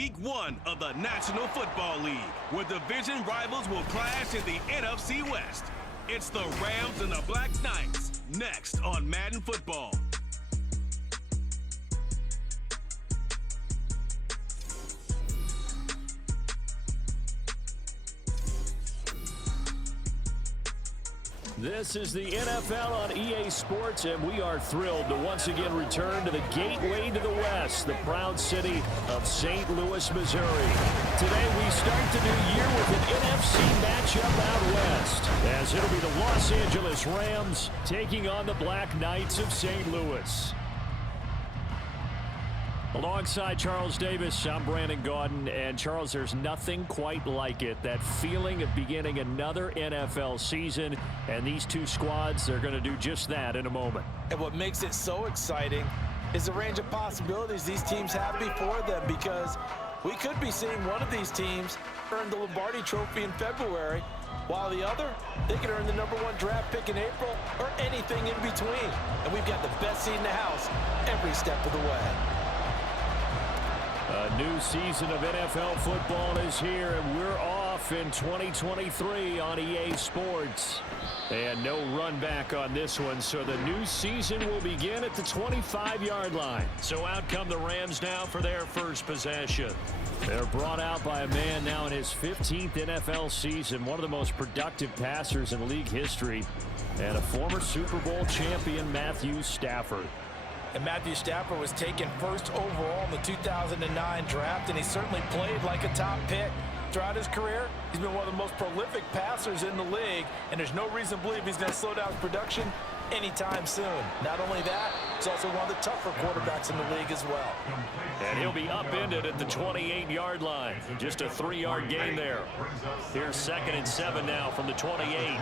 Week 1 of the National Football League, where division rivals will clash in the NFC West. It's the Rams and the Black Knights, next on Madden Football. This is the NFL on EA Sports, and we are thrilled to once again return to the gateway to the West, the proud city of St. Louis, Missouri. Today we start the new year with an NFC matchup out west, as it'll be the Los Angeles Rams taking on the Black Knights of St. Louis. Alongside Charles Davis, I'm Brandon Gaudin, and Charles, there's nothing quite like it. That feeling of beginning another NFL season, and these two squads, they're going to do just that in a moment. And what makes it so exciting is the range of possibilities these teams have before them, because we could be seeing one of these teams earn the Lombardi Trophy in February, while the other, they could earn the #1 draft pick in April or anything in between. And we've got the best seat in the house every step of the way. A new season of NFL football is here, and we're off in 2023 on EA Sports. And no run back on this one, so the new season will begin at the 25-yard line. So out come the Rams now for their first possession. They're brought out by a man now in his 15th NFL season, one of the most productive passers in league history, and a former Super Bowl champion, Matthew Stafford. And Matthew Stafford was taken first overall in the 2009 draft, and he certainly played like a top pick. Throughout his career, he's been one of the most prolific passers in the league, and there's no reason to believe he's going to slow down his production anytime soon. Not only that, he's also one of the tougher quarterbacks in the league as well. And he'll be upended at the 28-yard line. Just a 3-yard gain there. Here's 2nd and 7 now from the 28.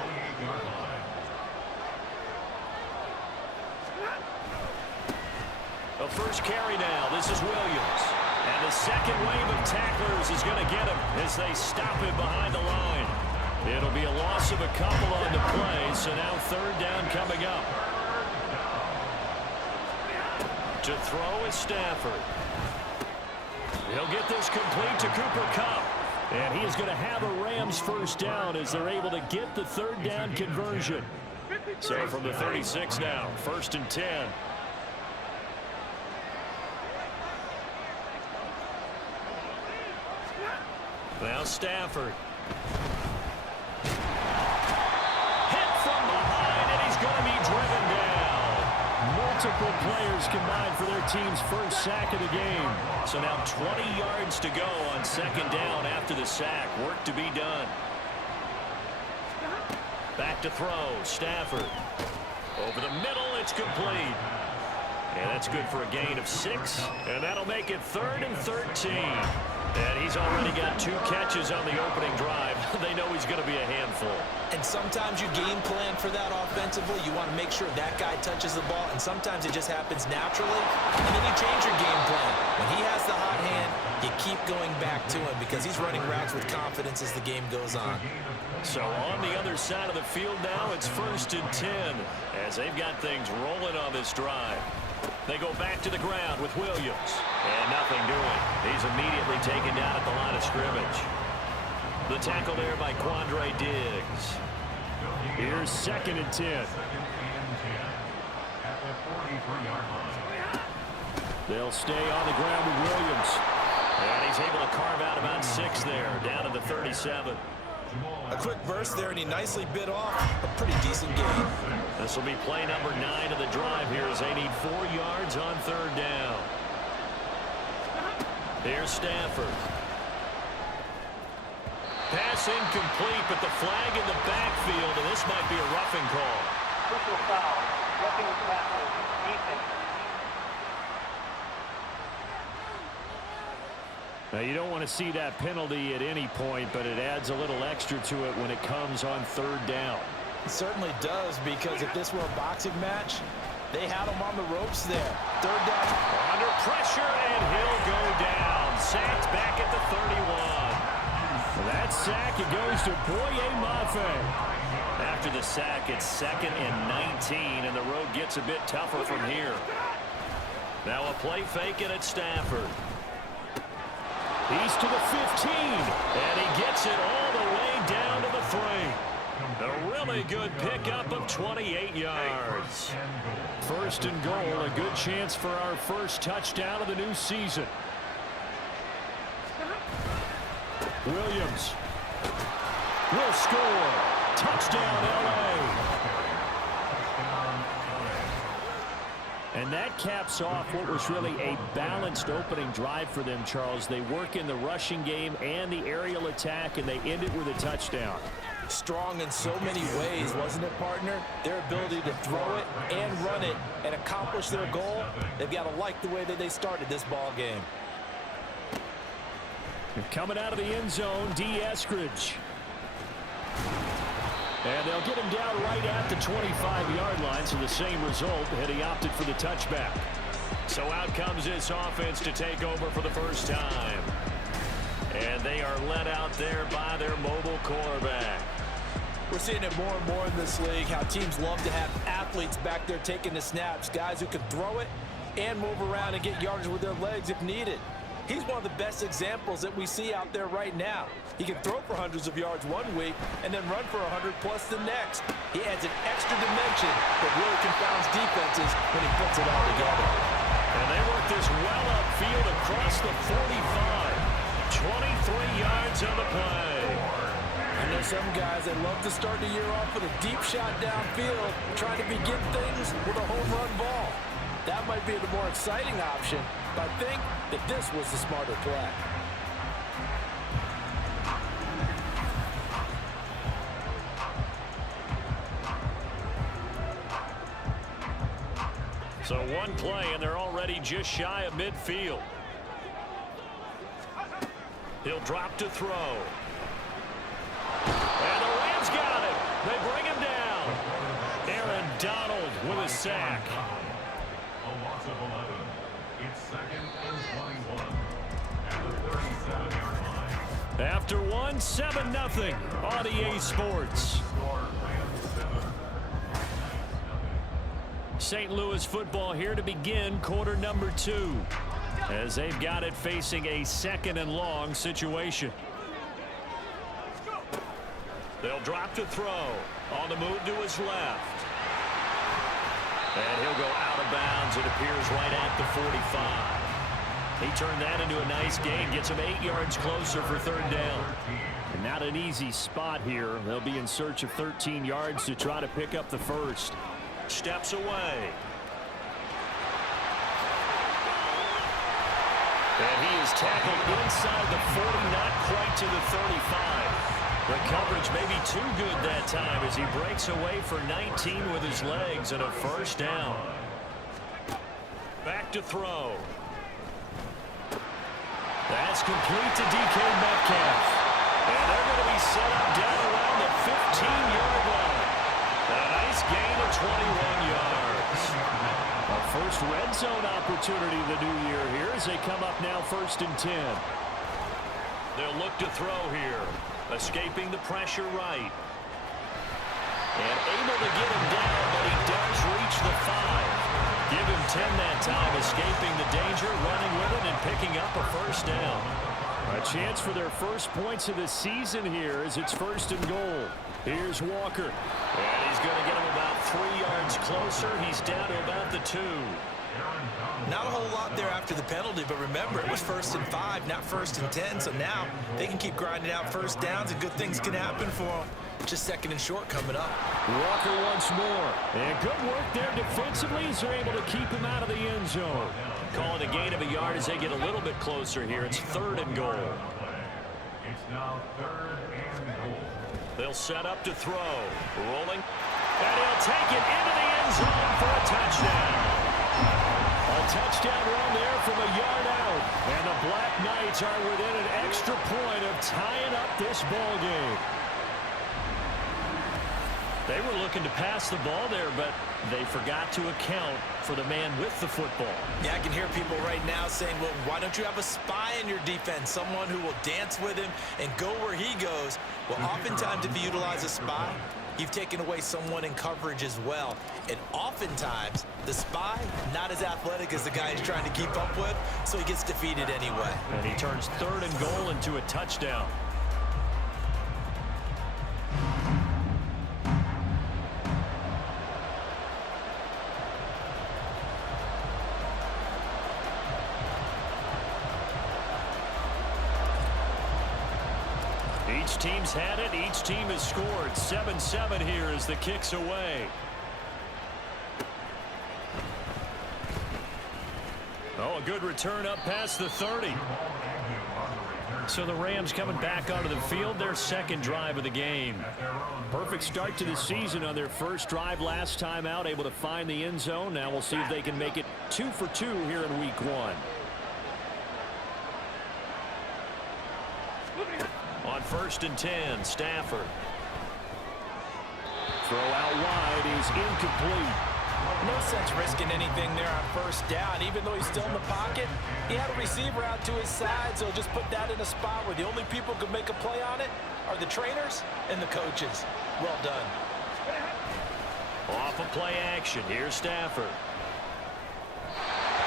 The first carry now. This is Williams. And the second wave of tacklers is going to get him as they stop him behind the line. It'll be a loss of a couple on the play, so now 3rd down coming up. To throw is Stafford. He'll get this complete to Cooper Kupp. And he is going to have a Rams first down as they're able to get the 3rd down conversion. So from the 36 now, 1st and 10. Now Stafford. Hit from behind, and he's going to be driven down. Multiple players combined for their team's first sack of the game. So now 20 yards to go on 2nd down after the sack. Work to be done. Back to throw. Stafford. Over the middle, it's complete. And that's good for a gain of 6. And that'll make it 3rd and 13. And he's already got 2 catches on the opening drive. They know he's going to be a handful. And sometimes you game plan for that offensively. You want to make sure that guy touches the ball, and sometimes it just happens naturally. And then you change your game plan. When he has the hot hand, you keep going back to him because he's running routes with confidence as the game goes on. So on the other side of the field now, it's 1st and 10 as they've got things rolling on this drive. They go back to the ground with Williams. And nothing doing. He's immediately taken down at the line of scrimmage. The tackle there by Quandre Diggs. Here's 2nd and 10. They'll stay on the ground with Williams. And he's able to carve out about 6 there, down to the 37. A quick burst there, and he nicely bit off a pretty decent gain. This will be play number 9 of the drive here as they need 4 yards on 3rd down. Here's Stafford. Pass incomplete, but the flag in the backfield, and this might be a roughing call. Personal foul. Roughing the tackle. Defense. Now, you don't want to see that penalty at any point, but it adds a little extra to it when it comes on 3rd down. It certainly does, because if this were a boxing match, they had him on the ropes there. 3rd down. Under pressure, and he'll go down. Sacked back at the 31. That sack, it goes to Boye Mafe. After the sack, it's 2nd and 19, and the road gets a bit tougher from here. Now a play fake, and it's Stafford. He's to the 15, and he gets it all the way down to the 3. A really good pickup of 28 yards. First and goal, a good chance for our first touchdown of the new season. Williams will score. Touchdown, LA. And that caps off what was really a balanced opening drive for them, Charles. They work in the rushing game and the aerial attack, and they end it with a touchdown. Strong in so many ways, wasn't it, partner? Their ability to throw it and run it and accomplish their goal, they've got to like the way that they started this ball game. Coming out of the end zone, D. Eskridge. And they'll get him down right at the 25-yard line, so the same result, and he opted for the touchback. So out comes this offense to take over for the first time. And they are led out there by their mobile quarterback. We're seeing it more and more in this league, how teams love to have athletes back there taking the snaps, guys who can throw it and move around and get yardage with their legs if needed. He's one of the best examples that we see out there right now. He can throw for hundreds of yards one week and then run for 100+ the next. He adds an extra dimension that really confounds defenses when he puts it all together. And they work this well upfield across the 45. 23 yards on the play. I know some guys that love to start the year off with a deep shot downfield, trying to begin things with a home run ball. That might be the more exciting option, but I think that this was the smarter play. So one play, and they're already just shy of midfield. He'll drop to throw. And the Rams got it. They bring him down. Aaron Donald with a sack. A loss of 11. It's 2nd and 21 at the 37-yard line. After one, 7-0 on EA Sports. St. Louis football here to begin quarter number 2. As they've got it facing a 2nd and long situation. They'll drop to throw. On the move to his left. And he'll go out of bounds. It appears right at the 45. He turned that into a nice gain. Gets him 8 yards closer for 3rd down. And not an easy spot here. They'll be in search of 13 yards to try to pick up the first. Steps away. And he is tackled inside the 40, not quite to the 35. The coverage may be too good that time as he breaks away for 19 with his legs and a 1st down. Back to throw. That's complete to DK Metcalf. And they're going to be set up down around the 15-yard line. A nice gain of 21 yards. A first red zone opportunity the new year here as they come up now 1st and 10. They'll look to throw here. Escaping the pressure right. And able to get him down, but he does reach the 5. Give him 10 that time, escaping the danger, running with it, and picking up a 1st down. A chance for their first points of the season here as it's 1st and goal. Here's Walker. And he's going to get him about 3 yards closer. He's down to about the 2. Not a whole lot there after the penalty, but remember, it was 1st and 5, not 1st and 10, so now they can keep grinding out 1st downs and good things can happen for them. Just 2nd and short coming up. Walker once more. And good work there defensively as they're able to keep him out of the end zone. Calling a gain of a yard as they get a little bit closer here. It's 3rd and goal. It's now 3rd and goal. They'll set up to throw. Rolling. And he'll take it into the end zone for a touchdown. A touchdown run there from a yard out. And the Black Knights are within an extra point of tying up this ball game. They were looking to pass the ball there, but they forgot to account for the man with the football. Yeah, I can hear people right now saying, well, why don't you have a spy in your defense, someone who will dance with him and go where he goes? Well, oftentimes if you utilize a spy, you've taken away someone in coverage as well. And oftentimes, the spy, not as athletic as the guy he's trying to keep up with, so he gets defeated anyway. And he turns 3rd and goal into a touchdown. Each team's had it. Each team has scored. 7-7 here as the kick's away. Oh, a good return up past the 30. So the Rams coming back onto the field, their 2nd drive of the game. Perfect start to the season on their first drive last time out, able to find the end zone. Now we'll see if they can make it 2 for 2 here in week 1. On 1st and 10, Stafford. Throw out wide is incomplete. No sense risking anything there on 1st down. Even though he's still in the pocket, he had a receiver out to his side, so just put that in a spot where the only people who can make a play on it are the trainers and the coaches. Well done. Off of play action. Here's Stafford.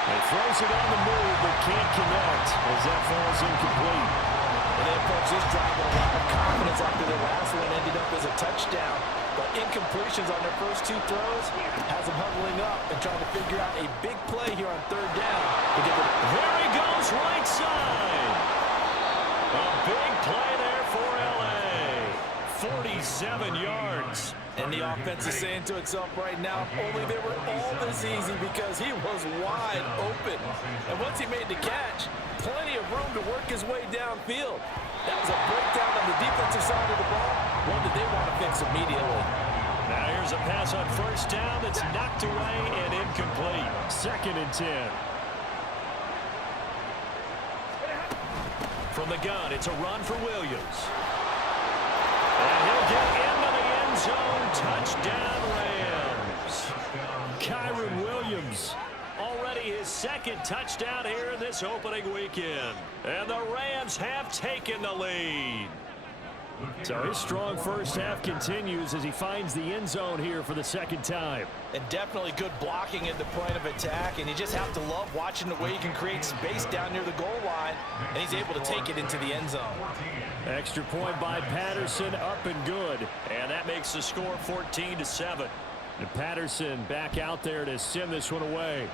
He throws it on the move, but can't connect as that falls incomplete. And they approach this drive with a lot of confidence after their last one ended up as a touchdown. But incompletions on their first 2 throws has them huddling up and trying to figure out a big play here on 3rd down. There he goes, right side. A big play there for L.A. 47 yards. And the offense is saying to itself right now, only they were all this easy because he was wide open. And once he made the catch, plenty of room to work his way downfield. That was a breakdown on the defensive side of the ball, one that they want to fix immediately. Now here's a pass on 1st down that's knocked away and incomplete. 2nd and 10. From the gun, it's a run for Williams. And he'll get into the end zone. Touchdown, Rams. Kyron Williams. Already his 2nd touchdown here in this opening weekend. And the Rams have taken the lead. So his strong first half continues as he finds the end zone here for the 2nd time. And definitely good blocking at the point of attack. And you just have to love watching the way he can create space down near the goal line. And he's able to take it into the end zone. Extra point by Patterson, up and good. And that makes the score 14-7. And Patterson back out there to send this one away.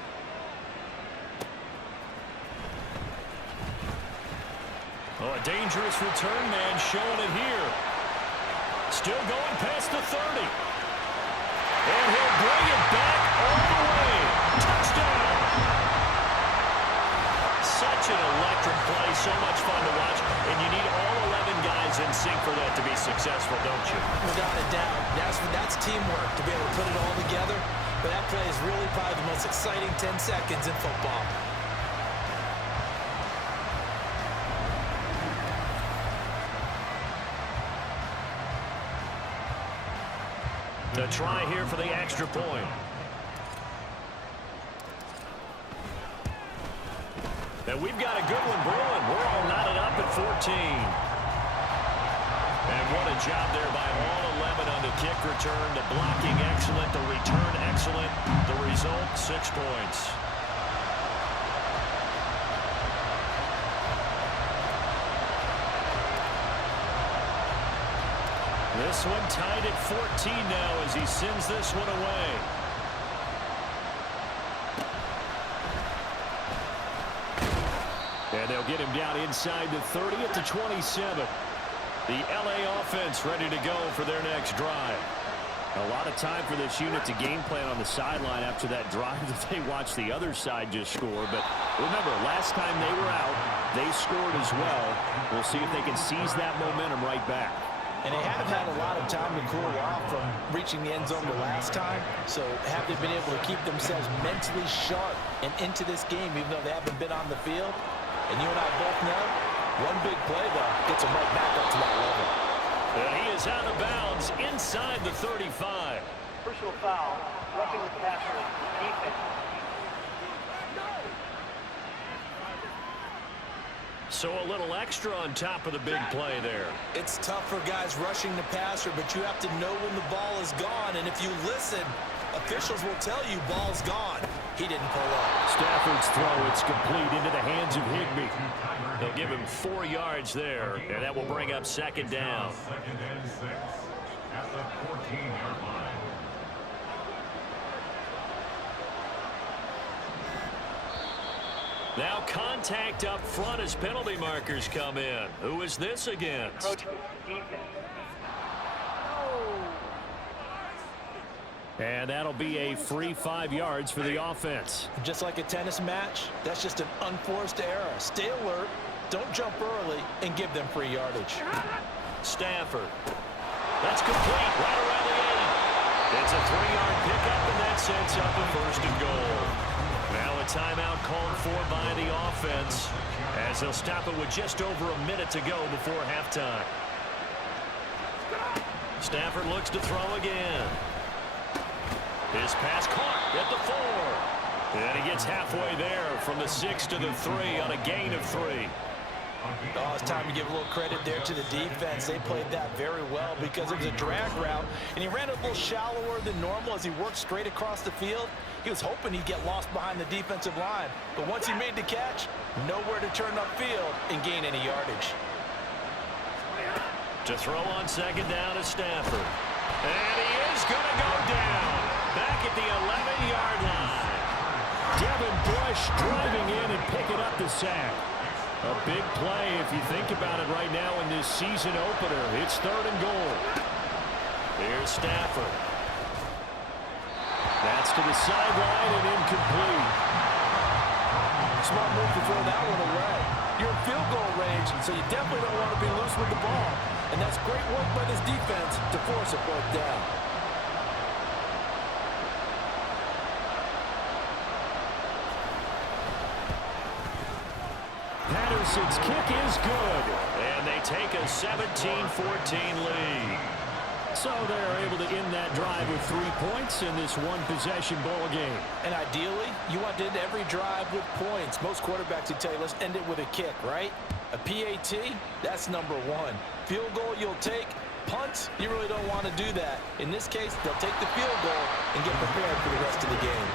Oh, a dangerous return man showing it here. Still going past the 30. And he'll bring it back all the way. Touchdown. Such an electric play, so much fun to watch. And you need all 11 guys in sync for that to be successful, don't you? Without a doubt. That's teamwork to be able to put it all together. But that play is really probably the most exciting 10 seconds in football. The try here for the extra point. And we've got a good one brewing. We're all knotted up at 14. And what a job there by all 11 on the kick return. The blocking excellent, the return excellent. The result, 6 points. This one tied at 14 now as he sends this one away. And they'll get him down inside the 30 at the 27. The LA offense ready to go for their next drive. A lot of time for this unit to game plan on the sideline after that drive that they watched the other side just score. But remember, last time they were out, they scored as well. We'll see if they can seize that momentum right back. And they haven't had a lot of time to cool off from reaching the end zone the last time. So have they been able to keep themselves mentally sharp and into this game, even though they haven't been on the field? And you and I both know, one big play, though, gets them right back up to that level. And he is out of bounds inside the 35. Personal foul, roughing the passer, defense. So a little extra on top of the big play there. It's tough for guys rushing the passer, but you have to know when the ball is gone. And if you listen, officials will tell you ball's gone. He didn't pull up. Stafford's throw, it's complete into the hands of Higbee. They'll give him 4 yards there, and that will bring up second down. Second and 6 at the 14-yard line. Now contact up front as penalty markers come in. Who is this against? Approach defense. And that'll be a free 5 yards for the offense. Just like a tennis match, that's just an unforced error. Stay alert, don't jump early, and give them free yardage. Stafford. That's complete right around the 8. It's a 3-yard pickup, and that sets up a first and goal. Now a timeout called for by the offense as they'll stop it with just over a minute to go before halftime. Stafford looks to throw again. His pass caught at the 4. And he gets halfway there from the 6 to the 3 on a gain of 3. Oh, it's time to give a little credit there to the defense. They played that very well because it was a drag route, and he ran a little shallower than normal as he worked straight across the field. He was hoping he'd get lost behind the defensive line, but once he made the catch, nowhere to turn upfield and gain any yardage. To throw on second down is Stafford. And he is going to go down back at the 11-yard line. Devin Bush driving in and picking up the sack. A big play if you think about it right now in this season opener. It's 3rd and goal. Here's Stafford. That's to the sideline and incomplete. Smart move to throw that one away. You're in field goal range, so you definitely don't want to be loose with the ball. And that's great work by this defense to force a fourth down. Patterson's kick is good. And they take a 17-14 lead. So they're able to end that drive with 3 points in this one-possession ball game. And ideally, you want to end every drive with points. Most quarterbacks would tell you, let's end it with a kick, right? A PAT, that's number 1. Field goal you'll take. Punts, you really don't want to do that. In this case, they'll take the field goal and get prepared for the rest of the game.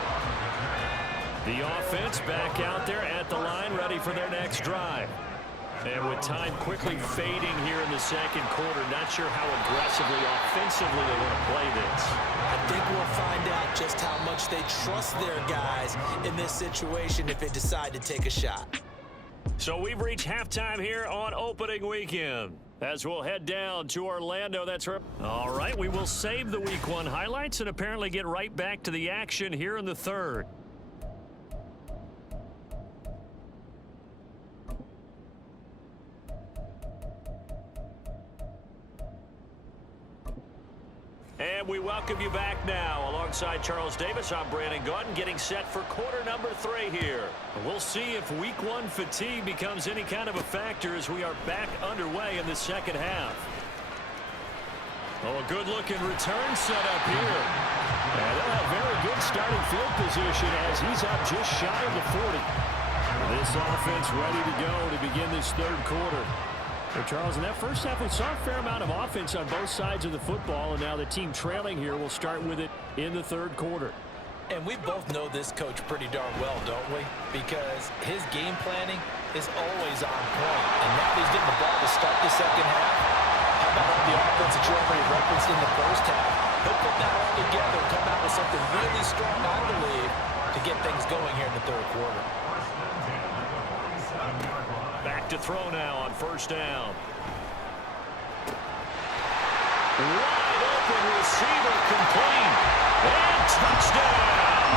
The offense back out there at the line, ready for their next drive. And with time quickly fading here in the second quarter, not sure how aggressively, offensively they want to play this. I think we'll find out just how much they trust their guys in this situation if they decide to take a shot. So we've reached halftime here on opening weekend. As we'll head down to Orlando, that's right. All right, we will save the Week 1 highlights and apparently get right back to the action here in the 3rd. And we welcome you back now. Alongside Charles Davis, I'm Brandon Gaudin, getting set for quarter number 3 here. We'll see if Week 1 fatigue becomes any kind of a factor as we are back underway in the second half. Oh, a good-looking return set up here. And they'll have very good starting field position as he's up just shy of the 40. This offense ready to go to begin this 3rd quarter. Charles, in that first half, we saw a fair amount of offense on both sides of the football, and now the team trailing here will start with it in the 3rd quarter. And we both know this coach pretty darn well, don't we? Because his game planning is always on point. And now he's getting the ball to start the second half. How about all the offense that you already referenced in the first half? He'll put that all together and come out with something really strong, I believe, to get things going here in the 3rd quarter. Back to throw now on first down. Wide open receiver complete. And touchdown.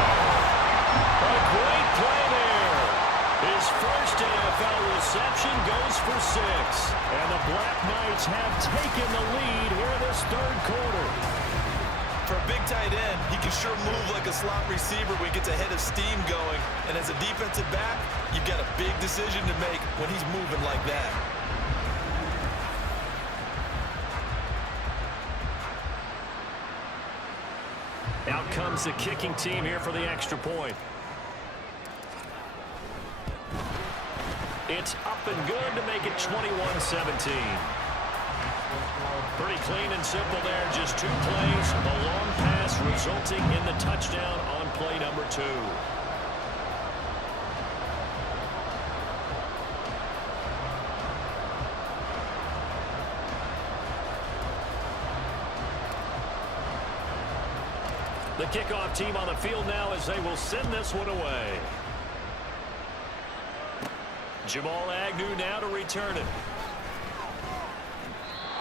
A great play there. His first NFL reception goes for 6. And the Black Knights have taken the lead here in this 3rd quarter. For a big tight end, he can sure move like a slot receiver when he gets a head of steam going. And as a defensive back, you've got a big decision to make when he's moving like that. Out comes the kicking team here for the extra point. It's It's up and good to make it 21-17. Pretty clean and simple there. Just 2 plays. The long pass resulting in the touchdown on play number 2. The kickoff team on the field now as they will send this one away. Jamal Agnew now to return it.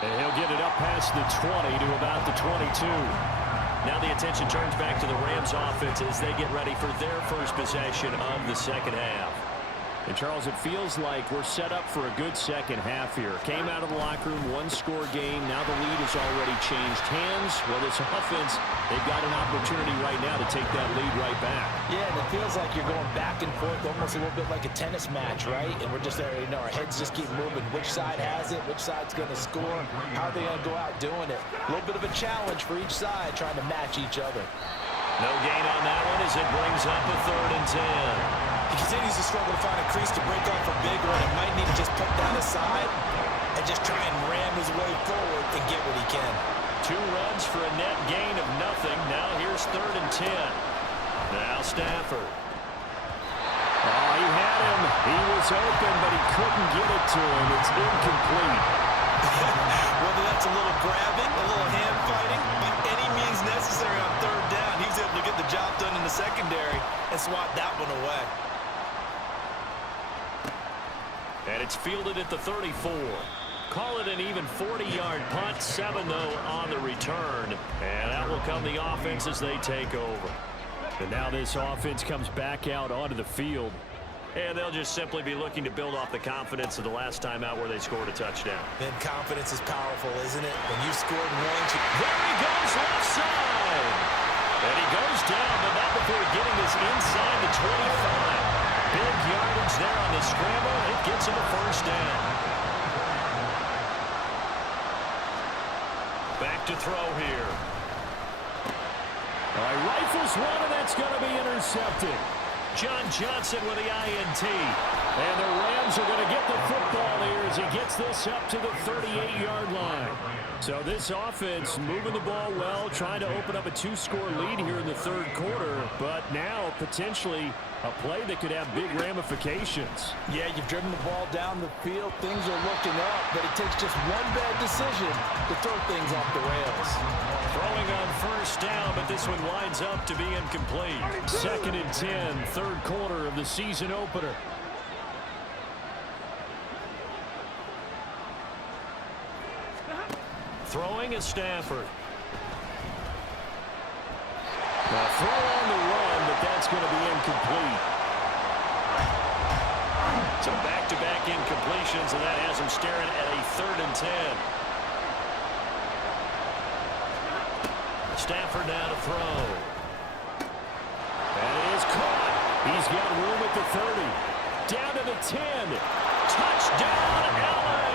And he'll get it up past the 20 to about the 22. Now the attention turns back to the Rams offense as they get ready for their first possession of the second half. And, Charles, it feels like we're set up for a good second half here. Came out of the locker room, 1-score game. Now the lead has already changed hands. Well, this offense, they've got an opportunity right now to take that lead right back. Yeah, and it feels like you're going back and forth, almost a little bit like a tennis match, right? And we're just there, you know, our heads just keep moving. Which side has it? Which side's going to score? How are they going to go out doing it? A little bit of a challenge for each side, trying to match each other. No gain on that one as it brings up a 3rd and 10. He continues to struggle to find a crease to break off a big one. It might need to just put down the side and just try and ram his way forward and get what he can. 2 runs for a net gain of nothing. Now here's 3rd and 10. Now Stafford. Oh, he had him. He was open, but he couldn't get it to him. It's incomplete. Whether that's a little grabbing, a little hand fighting, by any means necessary on 3rd down, he was able to get the job done in the secondary and swat that one away. And it's fielded at the 34. Call it an even 40-yard punt. 7, though, on the return. And out will come the offense as they take over. And now this offense comes back out onto the field. And they'll just simply be looking to build off the confidence of the last time out where they scored a touchdown. Then confidence is powerful, isn't it? When you scored one, there he goes left side. And he goes down, but not before getting this inside the 25. Big yardage there on the scramble. It gets him a 1st down. Back to throw here. All right, rifles one, and that's going to be intercepted. John Johnson with the INT. And the Rams are going to get the football here as he gets this up to the 38-yard line. So this offense moving the ball well, trying to open up a 2-score lead here in the 3rd quarter. But now potentially a play that could have big ramifications. Yeah, you've driven the ball down the field. Things are looking up, but it takes just one bad decision to throw things off the rails. Throwing on 1st down, but this one winds up to be incomplete. 2nd and 10, 3rd quarter of the season opener. Throwing is Stafford. Now throw on the run, but that's going to be incomplete. So back-to-back incompletions, and that has him staring at a 3rd and 10. Stafford now to throw. That is caught. He's got room at the 30. Down to the 10. Touchdown, LA!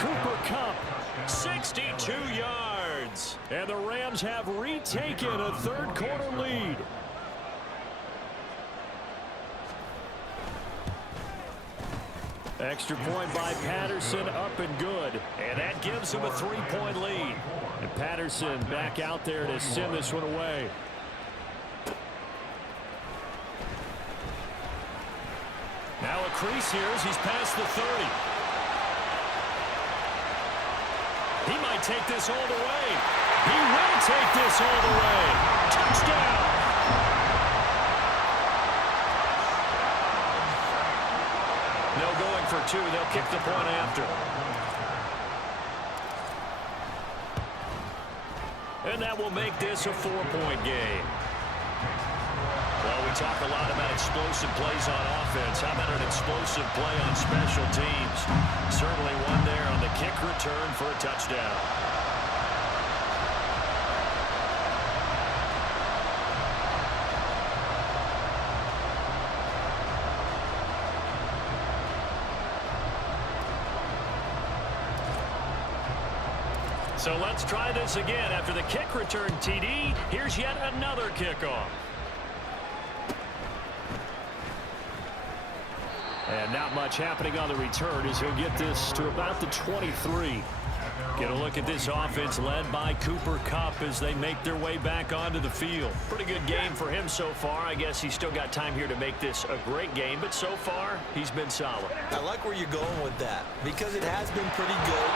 Cooper Kupp, 62 yards. And the Rams have retaken a 3rd quarter lead. Extra point by Patterson, up and good. And that gives him a 3-point lead. And Patterson back out there to send this one away. Now a crease here as he's past the 30. He might take this all the way. He will take this all the way. Touchdown! No going for 2. They'll kick the point after. And that will make this a 4-point game. Well, we talk a lot about explosive plays on offense. How about an explosive play on special teams? Certainly one there on the kick return for a touchdown. So let's try this again. After the kick return TD, here's yet another kickoff. And not much happening on the return as he'll get this to about the 23. Get a look at this offense led by Cooper Kupp as they make their way back onto the field. Pretty good game for him so far. I guess he's still got time here to make this a great game, but so far he's been solid. I like where you're going with that because it has been pretty good.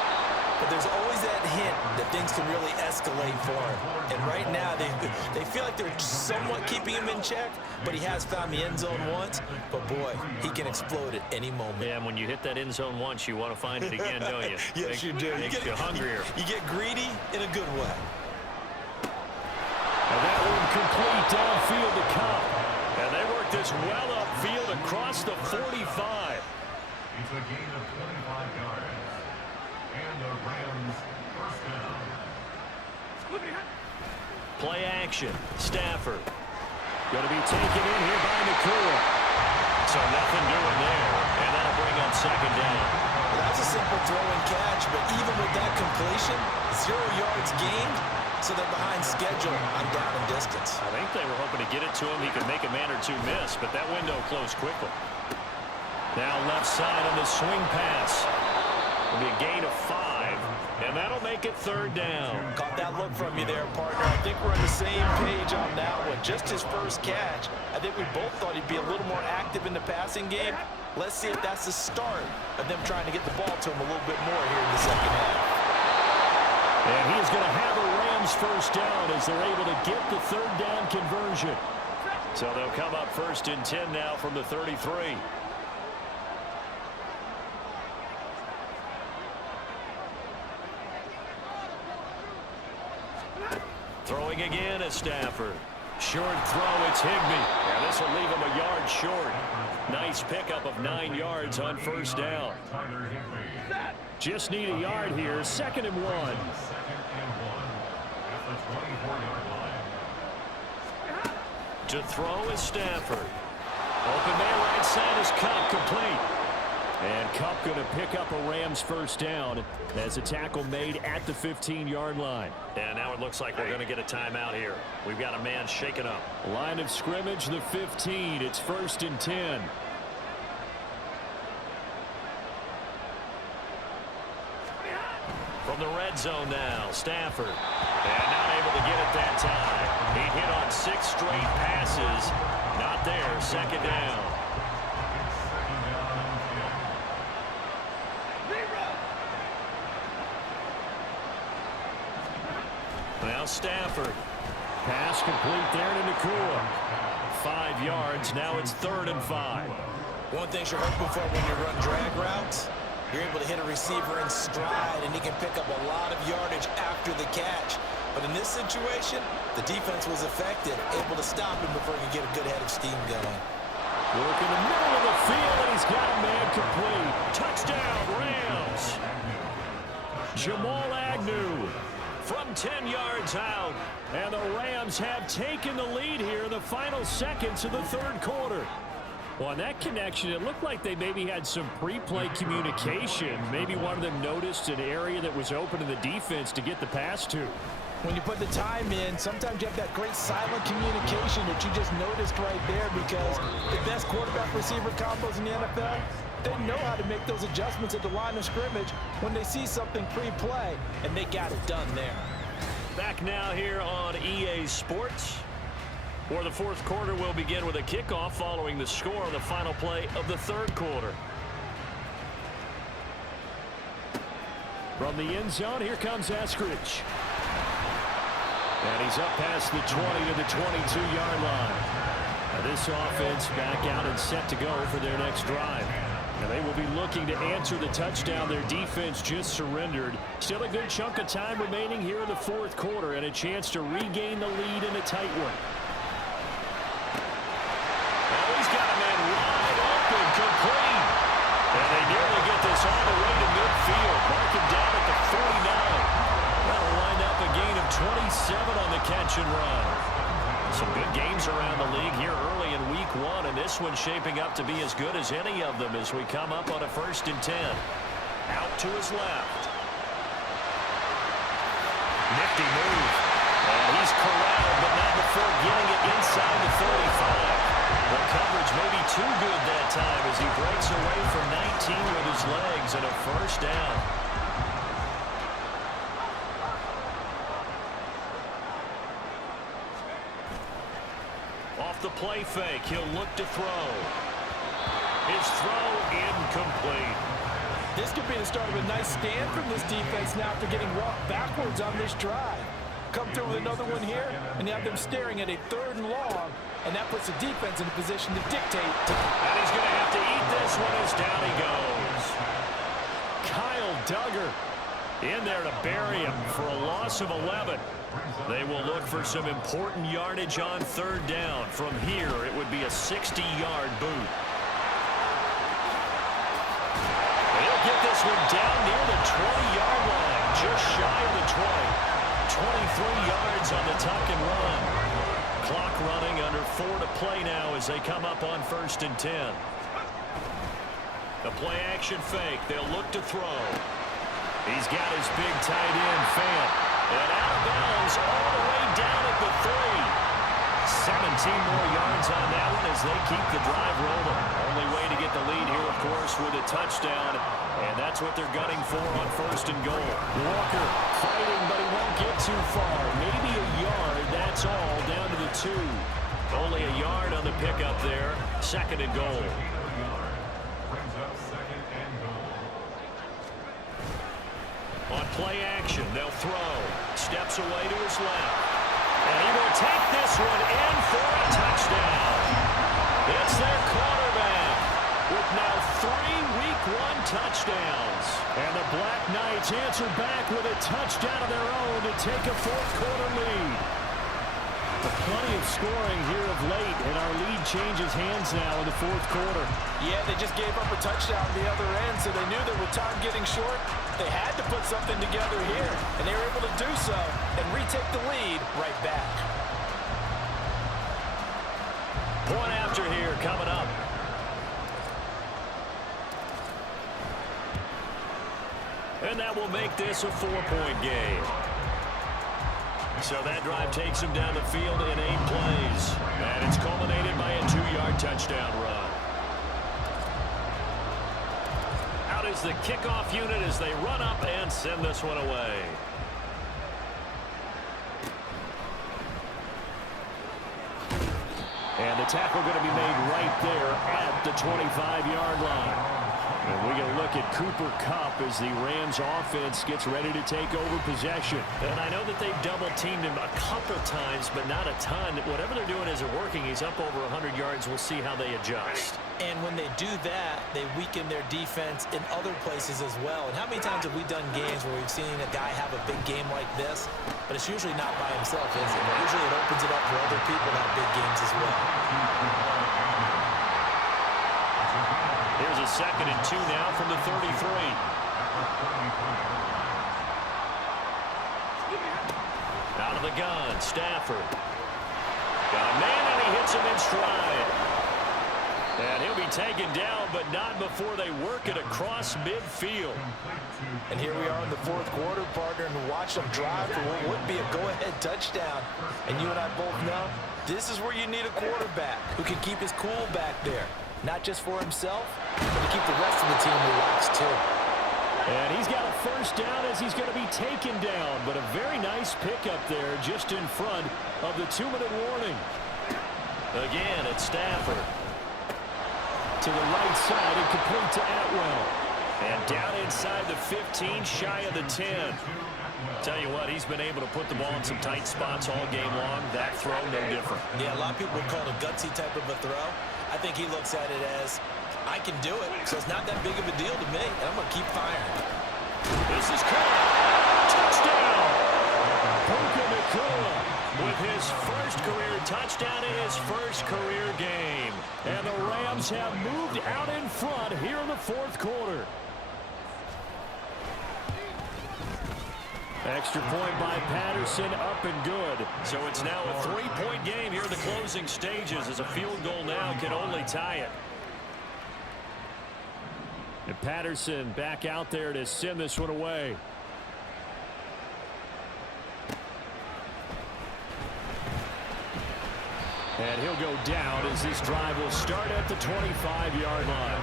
But there's always that hint that things can really escalate for him. And right now, they feel like they're somewhat keeping him in check, but he has found the end zone once. But, boy, he can explode at any moment. Yeah, and when you hit that end zone once, you want to find it again, don't you? Yes, you do. Makes you hungrier. You get greedy in a good way. And that one complete downfield to Kupp. And they work this well upfield across the 45. It's a gain of 25 yards. And the Rams first down. Play action. Stafford. Going to be taken in here by Nakua. So nothing doing there. And that'll bring up second down. Well, that's a simple throw and catch, but even with that completion, 0 yards gained, so they're behind schedule on down and distance. I think they were hoping to get it to him. He could make a man or two miss, but that window closed quickly. Now left side on the swing pass. It'll be a gain of 5, and that'll make it third down. Caught that look from you there, partner. I think we're on the same page on that one. Just his first catch. I think we both thought he'd be a little more active in the passing game. Let's see if that's the start of them trying to get the ball to him a little bit more here in the second half. And he's going to have a Rams first down as they're able to get the third down conversion. So they'll come up first and 10 now from the 33. Throwing again at Stafford. Short throw, it's Higbee. And this will leave him a yard short. Nice pickup of 9 yards on first down. Just need a yard here. 2nd and 1. 2nd and 1 at the 24-yard line. To throw is Stafford. Open man right side is Kupp, complete. And Kupp going to pick up a Rams first down as a tackle made at the 15-yard line. And now it looks like we're going to get a timeout here. We've got a man shaken up. Line of scrimmage, the 15. It's 1st and 10. From the red zone now, Stafford. And not able to get it that time. He hit on 6 straight passes. Not there, 2nd down. Now Stafford. Pass complete there to Nakua. 5 yards. Now it's 3rd and 5. One thing you're hoping for when you run drag routes, you're able to hit a receiver in stride, and he can pick up a lot of yardage after the catch. But in this situation, the defense was effective, able to stop him before he could get a good head of steam going. Work in the middle of the field, and he's got a man complete. Touchdown, Rams. Jamal Agnew from 10 yards out. And the Rams have taken the lead here in the final seconds of the 3rd quarter. Well, on that connection, it looked like they maybe had some pre-play communication. Maybe one of them noticed an area that was open to the defense to get the pass to. When you put the time in, sometimes you have that great silent communication that you just noticed right there, because the best quarterback-receiver combos in the NFL, they know how to make those adjustments at the line of scrimmage when they see something pre-play, and they got it done there. Back now here on EA Sports, where the 4th quarter will begin with a kickoff following the score on the final play of the 3rd quarter. From the end zone, here comes Eskridge. And he's up past the 20 to the 22-yard line. Now this offense back out and set to go for their next drive. And they will be looking to answer the touchdown their defense just surrendered. Still a good chunk of time remaining here in the 4th quarter and a chance to regain the lead in a tight one. Now he's got a man wide open, complete. And they nearly get this all the way to midfield. Mark him down at the 49. That'll wind up a gain of 27 on the catch and run. Some good games around the league here early in week 1, and this one's shaping up to be as good as any of them as we come up on a 1st and 10. Out to his left. Nifty move. And he's corralled, but not before getting it inside the 35. The coverage may be too good that time as he breaks away from 19 with his legs and a first down. Off the play fake, he'll look to throw. His throw incomplete. This could be the start of a nice stand from this defense now after getting walked backwards on this drive. Come through with another one here, and you have them staring at a 3rd and long, and that puts the defense in a position to dictate. And he's going to have to eat this one as down he goes. Kyle Duggar in there to bury him for a loss of 11. They will look for some important yardage on 3rd down. From here, it would be a 60-yard boot. They'll get this one down near the 20-yard line, just shy of the 20. 23 yards on the tuck and run. Clock running, under 4 to play now as they come up on 1st and 10. The play action fake. They'll look to throw. He's got his big tight end, Fant. And out of bounds all the way down at the 3. 17 more yards on that one as they keep the drive rolling. Only way to get the lead here, of course, with a touchdown. And that's what they're gunning for on 1st and goal. Walker fighting, but he won't get too far. Maybe a yard, that's all, down to the 2. Only a yard on the pickup there. 2nd and goal. Brings up 2nd and goal. On play action, they'll throw. Steps away to his left. And he will take this one in for a touchdown. It's their quarterback with now 3 Week 1 touchdowns. And the Black Knights answer back with a touchdown of their own to take a 4th quarter lead. Plenty of scoring here of late, and our lead changes hands now in the 4th quarter. Yeah, they just gave up a touchdown on the other end, so they knew that with time getting short, they had to put something together here, and they were able to do so and retake the lead right back. Point after here coming up. And that will make this a 4-point game. So that drive takes him down the field in 8 plays. And it's culminated by a 2-yard touchdown run. Out is the kickoff unit as they run up and send this one away. And the tackle going to be made right there at the 25-yard line. And we're going to look at Cooper Kupp as the Rams offense gets ready to take over possession. And I know that they've double-teamed him a couple times, but not a ton. Whatever they're doing isn't working. He's up over 100 yards. We'll see how they adjust. And when they do that, they weaken their defense in other places as well. And how many times have we done games where we've seen a guy have a big game like this, but it's usually not by himself, is it? Usually it opens it up for other people to have big games as well. Here's a 2nd and 2 now from the 33. Out of the gun, Stafford. Got a man and he hits him in stride. And he'll be taken down, but not before they work it across midfield. And here we are in the 4th quarter, partner, and watch them drive for what would be a go-ahead touchdown. And you and I both know this is where you need a quarterback who can keep his cool back there. Not just for himself, but to keep the rest of the team relaxed too. And he's got a first down as he's going to be taken down, but a very nice pickup there just in front of the 2-minute warning. Again, it's Stafford. To the right side and complete to Atwell. And down inside the 15, shy of the 10. Tell you what, he's been able to put the ball in some tight spots all game long. That throw, no different. Yeah, a lot of people would call it a gutsy type of a throw. I think he looks at it as, I can do it, so it's not that big of a deal to me, and I'm going to keep firing. This is caught. Touchdown! Puka Nacua with his first career touchdown in his first career game. And the Rams have moved out in front here in the 4th quarter. Extra point by Patterson, up and good. So it's now a 3-point game here in the closing stages as a field goal now can only tie it. And Patterson back out there to send this one away. And he'll go down as this drive will start at the 25-yard line.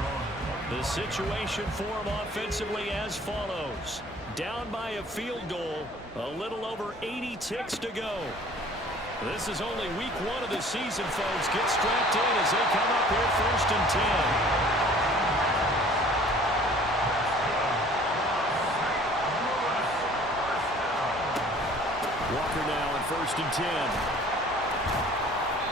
The situation for him offensively as follows. Down by a field goal, a little over 80 ticks to go. This is only week 1 of the season, folks. Get strapped in as they come up here 1st and 10. Walker now in 1st and 10.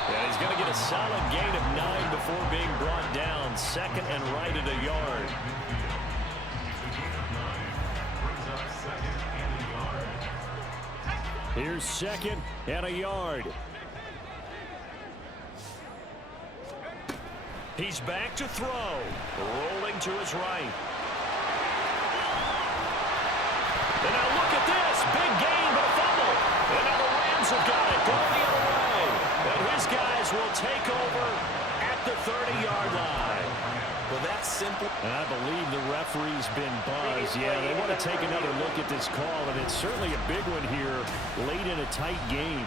And he's going to get a solid gain of 9 before being brought down. 2nd and right at a yard. Here's 2nd and a yard. He's back to throw. Rolling to his right. And now look at this. Big gain, but a fumble. And now the Rams have got it. Going the other way. And his guys will take over at the 30-yard line. Well, that's simple. And I believe the referee's been buzzed. Yeah, they want to take another look at this call, and it's certainly a big one here late in a tight game.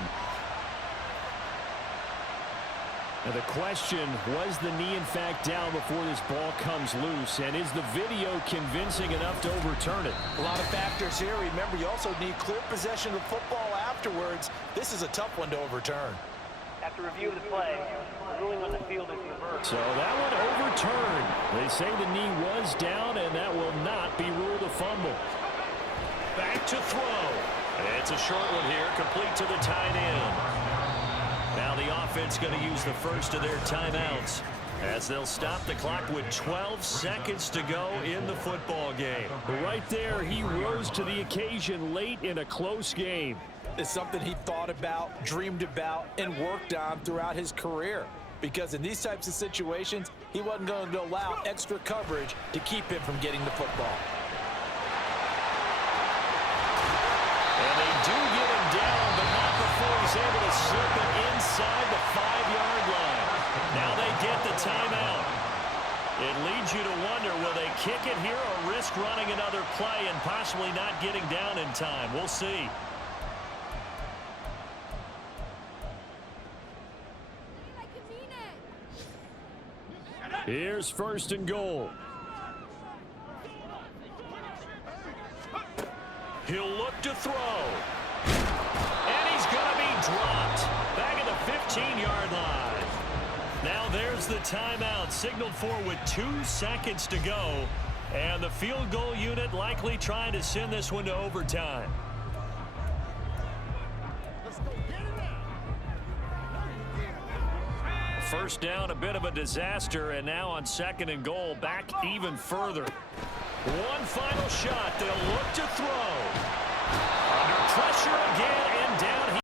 Now the question, was the knee in fact down before this ball comes loose? And is the video convincing enough to overturn it? A lot of factors here. Remember, you also need clear possession of football afterwards. This is a tough one to overturn. After review of the play, the ruling on the field is reversed. So that one overturned. They say the knee was down, and that will not be ruled a fumble. Back to throw. It's a short one here, complete to the tight end. Now the offense going to use the first of their timeouts as they'll stop the clock with 12 seconds to go in the football game. Right there, he rose to the occasion late in a close game. It's something he thought about, dreamed about, and worked on throughout his career. Because in these types of situations, he wasn't going to allow extra coverage to keep him from getting the football. And they do get him down, but not before he's able to slip it inside the 5-yard line. Now they get the timeout. It leads you to wonder, will they kick it here or risk running another play and possibly not getting down in time? We'll see. Here's 1st and goal. He'll look to throw. And he's going to be dropped. Back at the 15-yard line. Now there's the timeout signaled for with 2 seconds to go. And the field goal unit likely trying to send this one to overtime. First down, a bit of a disaster, and now on 2nd and goal, back even further. One final shot. They'll look to throw. Under pressure again, and down